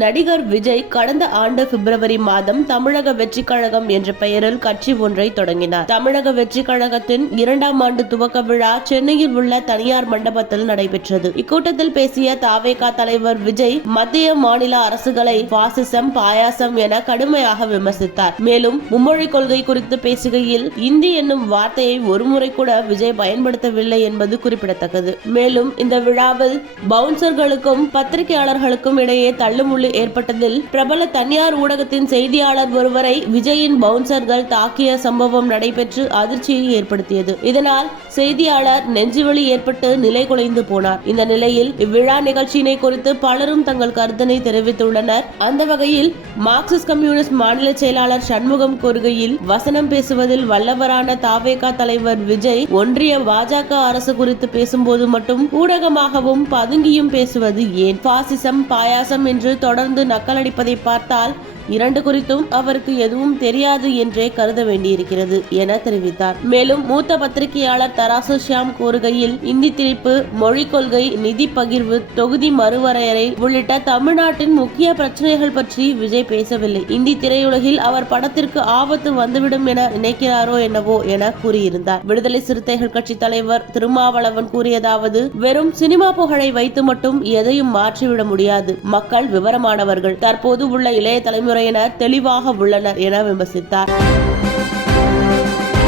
நடிகர் விஜய் கடந்த ஆண்டு பிப்ரவரி மாதம் தமிழக வெற்றி கழகம் என்ற பெயரில் கட்சி ஒன்றை தொடங்கினார். தமிழக வெற்றி கழகத்தின் 2ஆம் ஆண்டு துவக்க விழா சென்னையில் உள்ள தனியார் மண்டபத்தில் நடைபெற்றது. இக்கூட்டத்தில் பேசிய தவேகா தலைவர் விஜய் மத்திய மாநில அரசுகளை பாசிசம், பாயாசம் என கடுமையாக விமர்சித்தார். மேலும் மும்மொழி கொள்கை குறித்து பேசுகையில் இந்தி என்னும் வார்த்தையை ஒருமுறை கூட விஜய் பயன்படுத்தவில்லை என்பது குறிப்பிடத்தக்கது. மேலும் இந்த விழாவில் பவுன்சர்களுக்கும் பத்திரிகையாளர்களுக்கும் இடையே தள்ளுமுள்ளு ஏற்பட்டதில் பிரபல தனியார் ஊடகத்தின் செய்தியாளர் ஒருவரை விஜயின் பவுன்சர்கள் தாக்கிய சம்பவம் நடைபெற்று அதிர்ச்சியை ஏற்படுத்தியது. இதனால் செய்தியாளர் நெஞ்சுவலி ஏற்பட்டு நிலை குலைந்து போனார். இந்த நிலையில் இவ்விழா நிகழ்ச்சியினை குறித்து பலரும் தங்கள் கருத்தினை தெரிவித்துள்ளனர். அந்த வகையில் மார்க்சிஸ்ட் கம்யூனிஸ்ட் மாநில செயலாளர் சண்முகம் கூறுகையில், வசனம் பேசுவதில் வல்லவரான தவேகா தலைவர் விஜய் ஒன்றிய பாஜக அரசு குறித்து பேசும்போது மட்டும் ஊடகமாகவும் பதுங்கியும் பேசுவது ஏன்? பாசிசம், பாயாசம் என்று தொடர்ந்து நக்கலடிப்பதை பார்த்தால் இரண்டு குறித்தும் அவருக்கு எதுவும் தெரியாது என்றே கருத வேண்டியிருக்கிறது என தெரிவித்தார். மேலும் மூத்த பத்திரிகையாளர் தராசு ஷியாம் கூறுகையில், இந்தி திணிப்பு, மொழிக் கொள்கை, நிதி பகிர்வு, தொகுதி மறுவரையறை உள்ளிட்ட தமிழ்நாட்டின் முக்கிய பிரச்சனைகள் பற்றி விஜய் பேசவில்லை. இந்தி திரையுலகில் அவர் படத்திற்கு ஆபத்து வந்துவிடும் என நினைக்கிறாரோ என்னவோ என கூறியிருந்தார். விடுதலை சிறுத்தைகள் கட்சி தலைவர் திருமாவளவன் கூறியதாவது, வெறும் சினிமா புகழை வைத்து மட்டும் எதையும் மாற்றிவிட முடியாது. மக்கள் விவரமானவர்கள், தற்போது உள்ள இளைய தலைமுறை தெளிவாக உள்ளனர் என விமர்சித்தார்.